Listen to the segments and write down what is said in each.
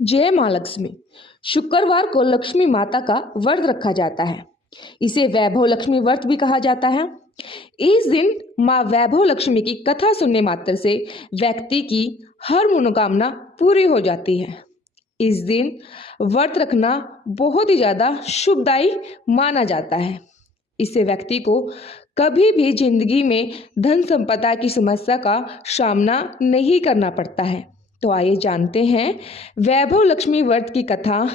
जय माँ लक्ष्मी। शुक्रवार को लक्ष्मी माता का व्रत रखा जाता है। इसे वैभव लक्ष्मी व्रत भी कहा जाता है। इस दिन माँ वैभव लक्ष्मी की कथा सुनने मात्र से व्यक्ति की हर मनोकामना पूरी हो जाती है। इस दिन व्रत रखना बहुत ही ज्यादा शुभदायी माना जाता है। इससे व्यक्ति को कभी भी जिंदगी में धन संपदा की समस्या का सामना नहीं करना पड़ता है। तो आइए जानते हैं वैभव लक्ष्मी व्रत की कथा।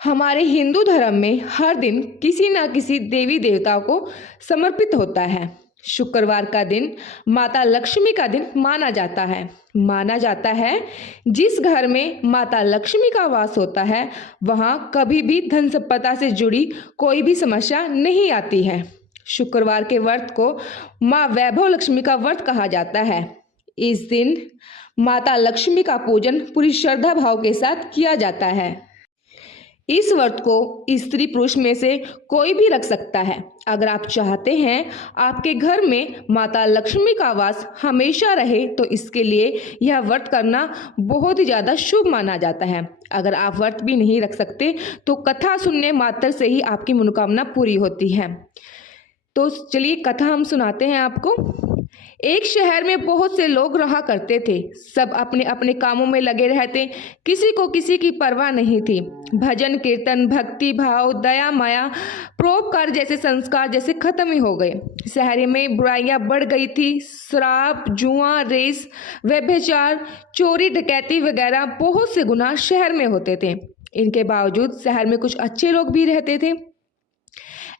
हमारे हिंदू धर्म में हर दिन किसी न किसी देवी देवता को समर्पित होता है। शुक्रवार का दिन माता लक्ष्मी का दिन माना जाता है जिस घर में माता लक्ष्मी का वास होता है वहां कभी भी धन संपदा से जुड़ी कोई भी समस्या नहीं आती है। शुक्रवार के व्रत को माँ वैभव लक्ष्मी का व्रत कहा जाता है। इस दिन माता लक्ष्मी का पूजन पूरी श्रद्धा भाव के साथ किया जाता है। इस व्रत को स्त्री पुरुष में से कोई भी रख सकता है। अगर आप चाहते हैं आपके घर में माता लक्ष्मी का वास हमेशा रहे तो इसके लिए यह व्रत करना बहुत ही ज़्यादा शुभ माना जाता है। अगर आप व्रत भी नहीं रख सकते तो कथा सुनने मात्र से ही आपकी मनोकामना पूरी होती है। तो चलिए कथा हम सुनाते हैं आपको। एक शहर में बहुत से लोग रहा करते थे। सब अपने अपने कामों में लगे रहते, किसी को किसी की परवाह नहीं थी। भजन कीर्तन, भक्ति भाव, दया माया, परोपकार जैसे संस्कार जैसे खत्म ही हो गए। शहर में बुराइयां बढ़ गई थी। शराब, जुआ, रेस, व्यभिचार, चोरी, डकैती वगैरह बहुत से गुनाह शहर में होते थे। इनके बावजूद शहर में कुछ अच्छे लोग भी रहते थे।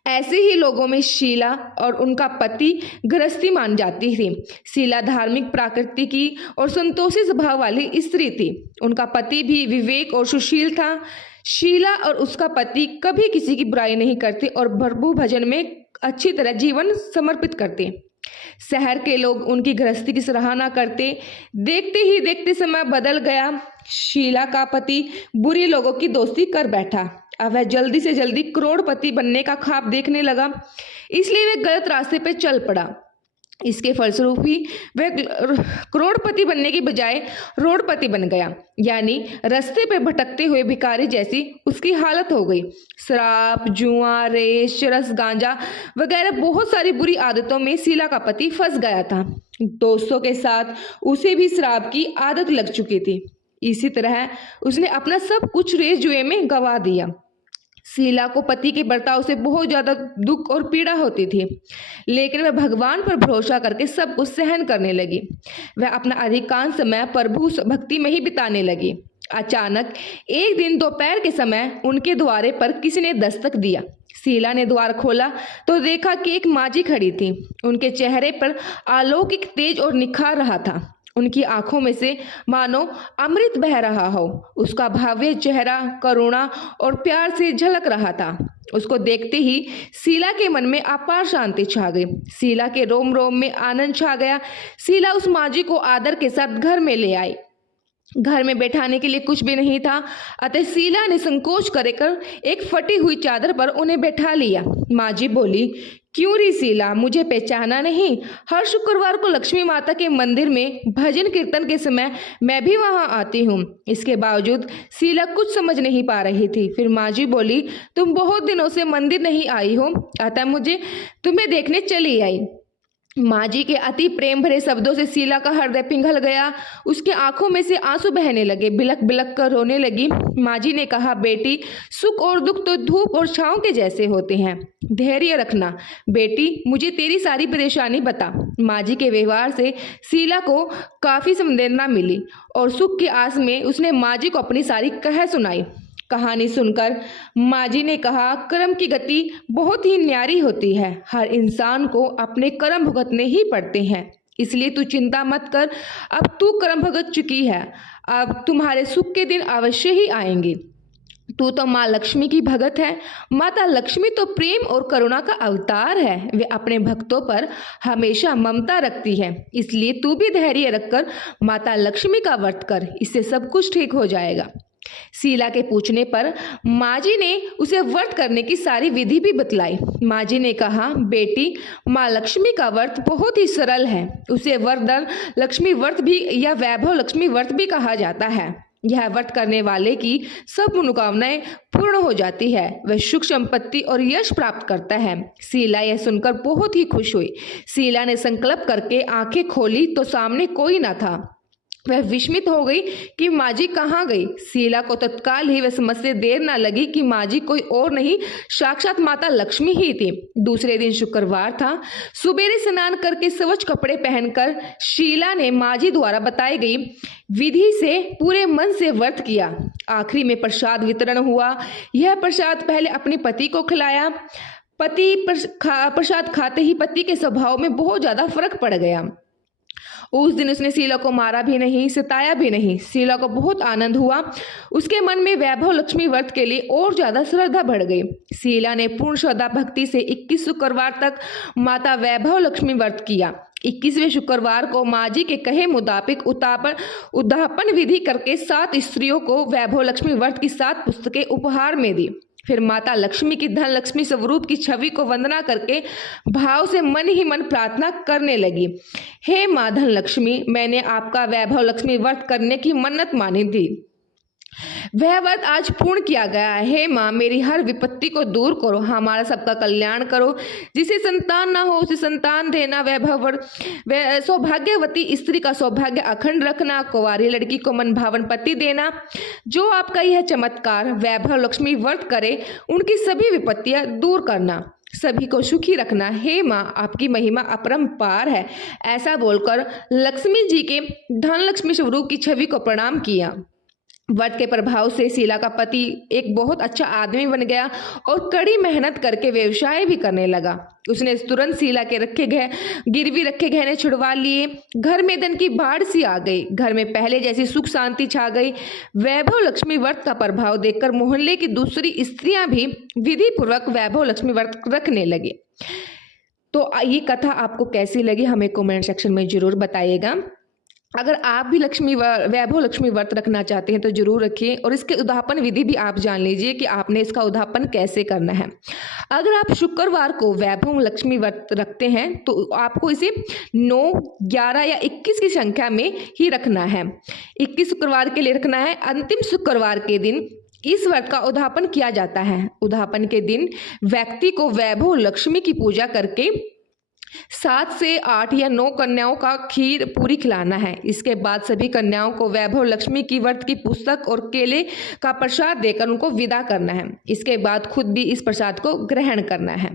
ऐसे ही लोगों में शीला और उनका पति गृहस्थी मान जाती थी। शीला धार्मिक प्रकृति की और संतोषी स्वभाव वाली स्त्री थी। उनका पति भी विवेक और सुशील था। शीला और उसका पति कभी किसी की बुराई नहीं करते और प्रभु भजन में अच्छी तरह जीवन समर्पित करते। शहर के लोग उनकी गृहस्थी की सराहना करते। देखते ही देखते समय बदल गया। शीला का पति बुरी लोगों की दोस्ती कर बैठा। अब वह जल्दी से जल्दी करोड़पति बनने का ख्वाब देखने लगा, इसलिए वह गलत रास्ते पर चल पड़ा। इसके फलस्वरूप ही वह करोड़पति बनने की बजाय रोडपति बन गया, यानी रास्ते पे भटकते हुए भिखारी जैसी उसकी हालत हो गई। शराब, जुआ, रेस, चरस, गांजा वगैरह बहुत सारी बुरी आदतों में शीला का पति फंस गया था। दोस्तों के साथ उसे भी शराब की आदत लग चुकी थी। इसी तरह उसने अपना सब कुछ रेस जुए में गंवा दिया। शीला को पति के बर्ताव से बहुत ज्यादा दुख और पीड़ा होती थी, लेकिन वह भगवान पर भरोसा करके सब कुछ सहन करने लगी। वह अपना अधिकांश समय प्रभु भक्ति में ही बिताने लगी। अचानक एक दिन दोपहर के समय उनके द्वारे पर किसी ने दस्तक दिया। शीला ने द्वार खोला तो देखा कि एक माँ जी खड़ी थी। उनके चेहरे पर अलौकिक तेज और निखार रहा था। उनकी आंखों में से मानो अमृत बह रहा हो। उसका भव्य चेहरा करुणा और प्यार से झलक रहा था। उसको देखते ही शीला के मन में अपार शांति छा गई। शीला के रोम रोम में आनंद छा गया। शीला उस माँ जी को आदर के साथ घर में ले आई। घर में बैठाने के लिए कुछ भी नहीं था, अतः शीला ने संकोच कर एक फटी हुई चादर पर उन्हें बैठा लिया। माँ जी बोली, क्यों री शीला, मुझे पहचाना नहीं? हर शुक्रवार को लक्ष्मी माता के मंदिर में भजन कीर्तन के समय मैं भी वहां आती हूँ। इसके बावजूद शीला कुछ समझ नहीं पा रही थी। फिर माँ जी बोली, तुम बहुत दिनों से मंदिर नहीं आई हो, अतः मुझे तुम्हें देखने चली आई। माँ जी के अति प्रेम भरे शब्दों से शीला का हृदय पिघल गया। उसके आंखों में से आंसू बहने लगे। बिलक बिलक कर रोने लगी। माँ जी ने कहा, बेटी, सुख और दुख तो धूप और छांव के जैसे होते हैं, धैर्य रखना। बेटी, मुझे तेरी सारी परेशानी बता। माँ जी के व्यवहार से शीला को काफी संवेदना मिली और सुख की आस में उसने माँ जी को अपनी सारी कह सुनाई। कहानी सुनकर माँ जी ने कहा, कर्म की गति बहुत ही न्यारी होती है। हर इंसान को अपने कर्म भुगतने ही पड़ते हैं, इसलिए तू चिंता मत कर। अब तू कर्म भुगत चुकी है, अब तुम्हारे सुख के दिन अवश्य ही आएंगे। तू तो माँ लक्ष्मी की भगत है। माता लक्ष्मी तो प्रेम और करुणा का अवतार है। वे अपने भक्तों पर हमेशा ममता रखती है, इसलिए तू भी धैर्य रखकर माता लक्ष्मी का व्रत कर, इससे सब कुछ ठीक हो जाएगा। शीला के पूछने पर माँ जी ने उसे व्रत करने की सारी विधि भी बतलाई। माँ जी ने कहा, बेटी, माँ लक्ष्मी का व्रत बहुत ही सरल है। उसे वरदान लक्ष्मी व्रत भी या वैभव लक्ष्मी व्रत भी कहा जाता है। यह व्रत करने वाले की सब मनोकामनाएं पूर्ण हो जाती है। वह सुख संपत्ति और यश प्राप्त करता है। शीला यह सुनकर बहुत ही खुश हुई। शीला ने संकल्प करके आंखें खोली तो सामने कोई न था। वह विस्मित हो गई कि माँ जी कहाँ गई। शीला को तत्काल ही वह समझते देर न लगी कि माँ जी कोई और नहीं, साक्षात माता लक्ष्मी ही थी। दूसरे दिन शुक्रवार था। सुबेरे स्नान करके स्वच्छ कपड़े पहनकर शीला ने माँ जी द्वारा बताई गई विधि से पूरे मन से व्रत किया। आखिरी में प्रसाद वितरण हुआ। यह प्रसाद पहले अपने पति को खिलाया। प्रसाद खाते ही पति के स्वभाव में बहुत ज्यादा फर्क पड़ गया। उस दिन उसने शीला को मारा भी नहीं, सताया भी नहीं। शीला को बहुत आनंद हुआ। उसके मन में वैभव लक्ष्मी व्रत के लिए और ज्यादा श्रद्धा बढ़ गई। शीला ने पूर्ण श्रद्धा भक्ति से 21 शुक्रवार तक माता वैभव लक्ष्मी व्रत किया। 21वें शुक्रवार को माँ जी के कहे मुताबिक उद्यापन विधि करके 7 स्त्रियों को वैभव लक्ष्मी व्रत की 7 पुस्तकें उपहार में दी। फिर माता लक्ष्मी की धन लक्ष्मी स्वरूप की छवि को वंदना करके भाव से मन ही मन प्रार्थना करने लगी। हे माँ धन लक्ष्मी, मैंने आपका वैभव लक्ष्मी व्रत करने की मन्नत मानी थी। वह व्रत आज पूर्ण किया गया है। हे माँ, मेरी हर विपत्ति को दूर करो, हमारा सबका कल्याण करो। जिसे संतान ना हो उसे संतान देना, सौभाग्यवती स्त्री का सौभाग्य अखंड रखना, कुंवारी लड़की को मन भावन पति देना। जो आपका यह चमत्कार वैभव लक्ष्मी व्रत करे उनकी सभी विपत्तियां दूर करना, सभी को सुखी रखना। हे माँ, आपकी महिमा अपरंपार है। ऐसा बोलकर लक्ष्मी जी के धन लक्ष्मी स्वरूप की छवि को प्रणाम किया। व्रत के प्रभाव से शीला का पति एक बहुत अच्छा आदमी बन गया और कड़ी मेहनत करके व्यवसाय भी करने लगा। उसने तुरंत शीला के गिरवी रखे गहने छुड़वा लिए। घर में धन की बाढ़ सी आ गई। घर में पहले जैसी सुख शांति छा गई। वैभव लक्ष्मी व्रत का प्रभाव देखकर मोहल्ले की दूसरी स्त्रियां भी विधि पूर्वक वैभव लक्ष्मी व्रत रखने लगी। तो ये कथा आपको कैसी लगी हमें कमेंट सेक्शन में जरूर बताइएगा। अगर आप भी वैभव लक्ष्मी व्रत रखना चाहते हैं तो जरूर रखिए और इसके उद्यापन विधि भी आप जान लीजिए कि आपने इसका उद्यापन कैसे करना है। अगर आप शुक्रवार को वैभव लक्ष्मी व्रत रखते हैं तो आपको इसे 9, 11 या 21 की संख्या में ही रखना है। 21 शुक्रवार के लिए रखना है। अंतिम शुक्रवार के दिन इस व्रत का उद्यापन किया जाता है। उद्यापन के दिन व्यक्ति को वैभव लक्ष्मी की पूजा करके 7 से 8 या 9 कन्याओं का खीर पूरी खिलाना है। इसके बाद सभी कन्याओं को वैभव लक्ष्मी की व्रत की पुस्तक और केले का प्रसाद देकर उनको विदा करना है। इसके बाद खुद भी इस प्रसाद को ग्रहण करना है।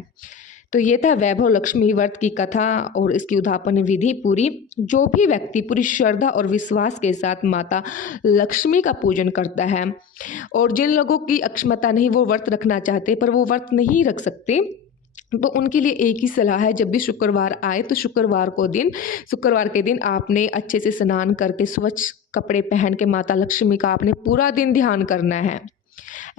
तो ये था वैभव लक्ष्मी व्रत की कथा और इसकी उद्यापन विधि पूरी। जो भी व्यक्ति पूरी श्रद्धा और विश्वास के साथ माता लक्ष्मी का पूजन करता है और जिन लोगों की अक्षमता नहीं, वो व्रत रखना चाहते पर वो व्रत नहीं रख सकते, तो उनके लिए एक ही सलाह है, जब भी शुक्रवार आए तो शुक्रवार के दिन आपने अच्छे से स्नान करके स्वच्छ कपड़े पहन के माता लक्ष्मी का आपने पूरा दिन ध्यान करना है।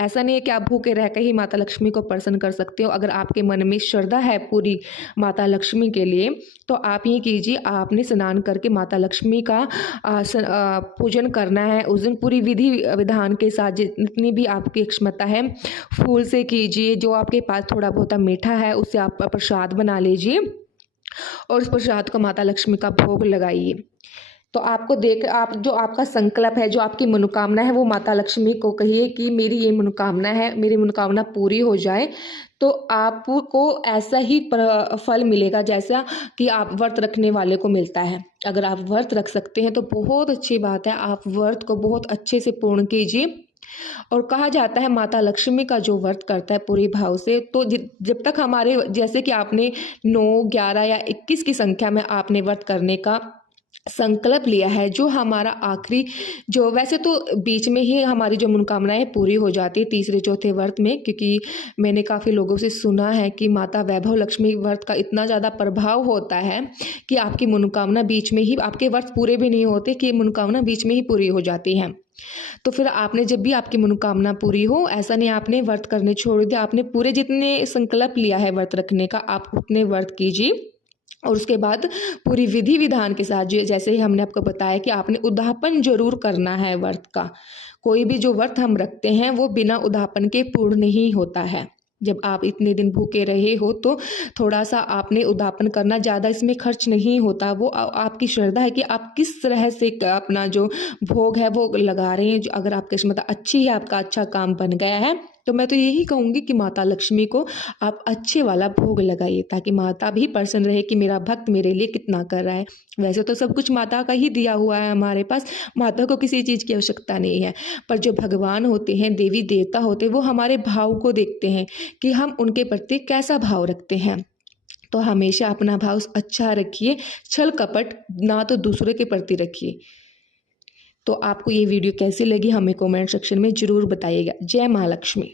ऐसा नहीं है कि आप भूखे रह के ही माता लक्ष्मी को प्रसन्न कर सकते हो। अगर आपके मन में श्रद्धा है पूरी माता लक्ष्मी के लिए तो आप ये कीजिए, आपने स्नान करके माता लक्ष्मी का पूजन करना है। उस दिन पूरी विधि विधान के साथ जितनी भी आपकी क्षमता है फूल से कीजिए। जो आपके पास थोड़ा बहुत मीठा है उससे आप प्रसाद बना लीजिए और उस प्रसाद को माता लक्ष्मी का भोग लगाइए। तो आप जो आपका संकल्प है, जो आपकी मनोकामना है, वो माता लक्ष्मी को कहिए कि मेरी ये मनोकामना है, मेरी मनोकामना पूरी हो जाए। तो आपको ऐसा ही फल मिलेगा जैसा कि आप व्रत रखने वाले को मिलता है। अगर आप व्रत रख सकते हैं तो बहुत अच्छी बात है, आप व्रत को बहुत अच्छे से पूर्ण कीजिए। और कहा जाता है माता लक्ष्मी का जो व्रत करता है पूरी भाव से, तो जब तक हमारे जैसे कि आपने 9, 11 या 21 की संख्या में आपने व्रत करने का संकल्प लिया है, जो हमारा आखिरी जो वैसे तो बीच में ही हमारी जो मनोकामनाएं पूरी हो जाती है तीसरे चौथे व्रत में, क्योंकि मैंने काफ़ी लोगों से सुना है कि माता वैभव लक्ष्मी व्रत का इतना ज़्यादा प्रभाव होता है कि आपकी मनोकामना बीच में ही, आपके व्रत पूरे भी नहीं होते कि मनोकामना बीच में ही पूरी हो जाती है। तो फिर आपने जब भी आपकी मनोकामना पूरी हो, ऐसा नहीं आपने व्रत करने छोड़ दिया, आपने पूरे जितने संकल्प लिया है व्रत रखने का आप उतने व्रत कीजिए और उसके बाद पूरी विधि विधान के साथ, जो जैसे ही हमने आपको बताया कि आपने उद्यापन जरूर करना है व्रत का। कोई भी जो व्रत हम रखते हैं वो बिना उद्यापन के पूर्ण नहीं होता है। जब आप इतने दिन भूखे रहे हो तो थोड़ा सा आपने उद्यापन करना, ज़्यादा इसमें खर्च नहीं होता। वो आपकी श्रद्धा है कि आप किस तरह से अपना जो भोग है वो लगा रहे हैं। जो अगर आपकी किस्मत अच्छी है, आपका अच्छा काम बन गया है, तो मैं तो यही कहूँगी कि माता लक्ष्मी को आप अच्छे वाला भोग लगाइए, ताकि माता भी प्रसन्न रहे कि मेरा भक्त मेरे लिए कितना कर रहा है। वैसे तो सब कुछ माता का ही दिया हुआ है हमारे पास, माता को किसी चीज़ की आवश्यकता नहीं है। पर जो भगवान होते हैं, देवी देवता होते हैं, वो हमारे भाव को देखते हैं कि हम उनके प्रति कैसा भाव रखते हैं। तो हमेशा अपना भाव अच्छा रखिए, छल कपट ना तो दूसरे के प्रति रखिए। तो आपको ये वीडियो कैसी लगी हमें कमेंट सेक्शन में ज़रूर बताइएगा। जय माँ लक्ष्मी।